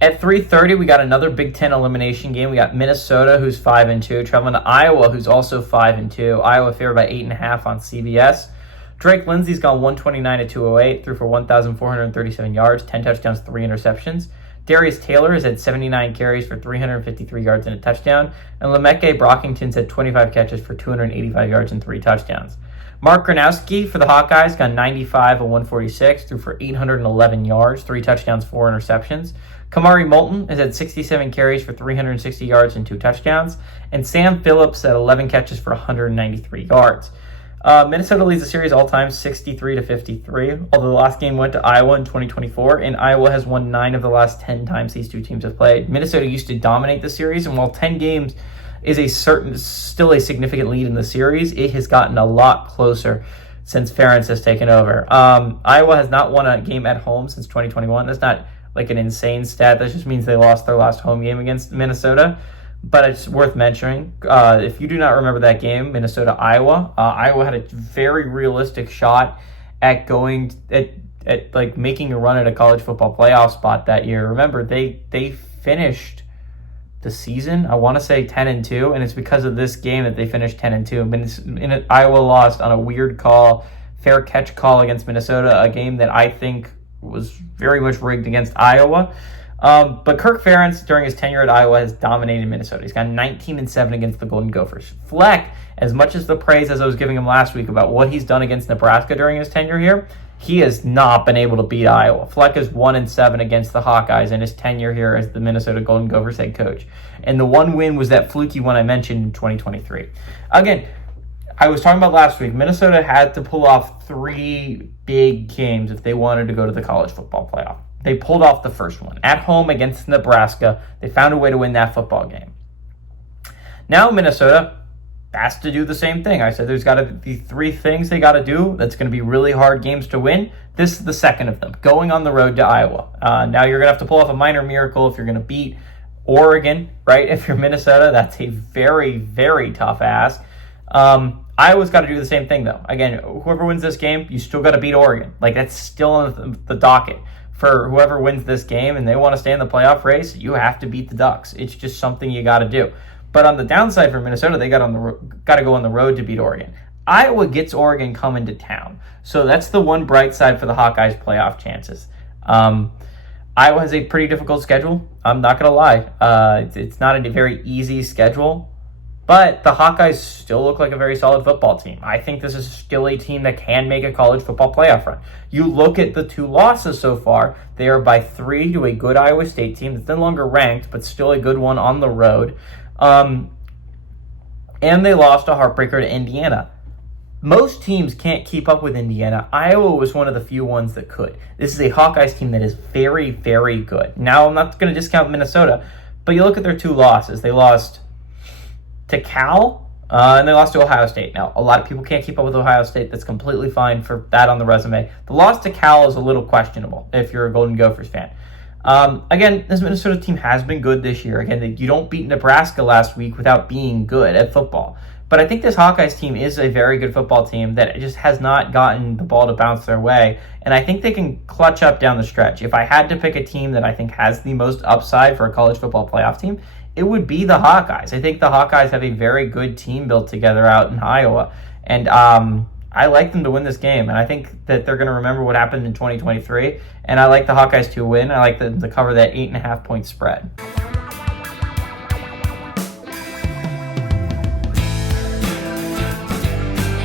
At 3:30, we got another Big Ten elimination game. We got Minnesota, who's 5-2, traveling to Iowa, who's also 5-2. Iowa favored by 8.5 on CBS. Drake Lindsey's gone 129 to 208, threw for 1,437 yards, 10 touchdowns, 3 interceptions. Darius Taylor has had 79 carries for 353 yards and a touchdown. And Lemeke Brockington's had 25 catches for 285 yards and 3 touchdowns. Mark Gronowski for the Hawkeyes got 95 of 146, threw for 811 yards, 3 touchdowns, 4 interceptions. Kamari Moulton has had 67 carries for 360 yards and 2 touchdowns. And Sam Phillips had 11 catches for 193 yards. Minnesota leads the series all-time 63-53, although the last game went to Iowa in 2024, and Iowa has won 9 of the last 10 times these two teams have played. Minnesota used to dominate the series, and while 10 games is still a significant lead in the series, it has gotten a lot closer since Ferentz has taken over. Iowa has not won a game at home since 2021. That's not like an insane stat. That just means they lost their last home game against Minnesota. But it's worth mentioning. If you do not remember that game, Minnesota-Iowa, Iowa had a very realistic shot at going at like making a run at a college football playoff spot that year. Remember, they finished the season, I want to say 10-2, and it's because of this game that they finished 10-2. Iowa lost on a weird call, fair catch call against Minnesota, a game that I think was very much rigged against Iowa. But Kirk Ferentz, during his tenure at Iowa, has dominated Minnesota. He's gone 19-7 against the Golden Gophers. Fleck, as much as the praise as I was giving him last week about what he's done against Nebraska during his tenure here, he has not been able to beat Iowa. Fleck is 1-7 against the Hawkeyes in his tenure here as the Minnesota Golden Gophers head coach. And the one win was that fluky one I mentioned in 2023. Again, I was talking about last week, Minnesota had to pull off 3 big games if they wanted to go to the college football playoff. They pulled off the first one. At home against Nebraska, they found a way to win that football game. Now Minnesota has to do the same thing. I said there's got to be 3 things they got to do that's going to be really hard games to win. This is the second of them, going on the road to Iowa. Now you're going to have to pull off a minor miracle if you're going to beat Oregon, right? If you're Minnesota, that's a very, very tough ask. Iowa's got to do the same thing, though. Again, whoever wins this game, you still got to beat Oregon. Like, that's still on the docket. For whoever wins this game and they want to stay in the playoff race, you have to beat the Ducks. It's just something you got to do. But on the downside for Minnesota, they got to go on the road to beat Oregon. Iowa gets Oregon coming to town. So that's the one bright side for the Hawkeyes' playoff chances. Iowa has a pretty difficult schedule. I'm not going to lie. It's not a very easy schedule. But the Hawkeyes still look like a very solid football team. I think this is still a team that can make a college football playoff run. You look at the 2 losses so far, they are by 3 to a good Iowa State team that's no longer ranked, but still a good one on the road. And they lost a heartbreaker to Indiana. Most teams can't keep up with Indiana. Iowa was one of the few ones that could. This is a Hawkeyes team that is very, very good. Now, I'm not going to discount Minnesota, but you look at their 2 losses. They lost to Cal, and they lost to Ohio State. Now, a lot of people can't keep up with Ohio State. That's completely fine for that on the resume. The loss to Cal is a little questionable if you're a Golden Gophers fan. Again, this Minnesota team has been good this year. Again, you don't beat Nebraska last week without being good at football. But I think this Hawkeyes team is a very good football team that just has not gotten the ball to bounce their way. And I think they can clutch up down the stretch. If I had to pick a team that I think has the most upside for a college football playoff team, it would be the Hawkeyes. I think the Hawkeyes have a very good team built together out in Iowa. And I like them to win this game. And I think that they're going to remember what happened in 2023. And I like the Hawkeyes to win. I like them to cover that 8.5-point spread.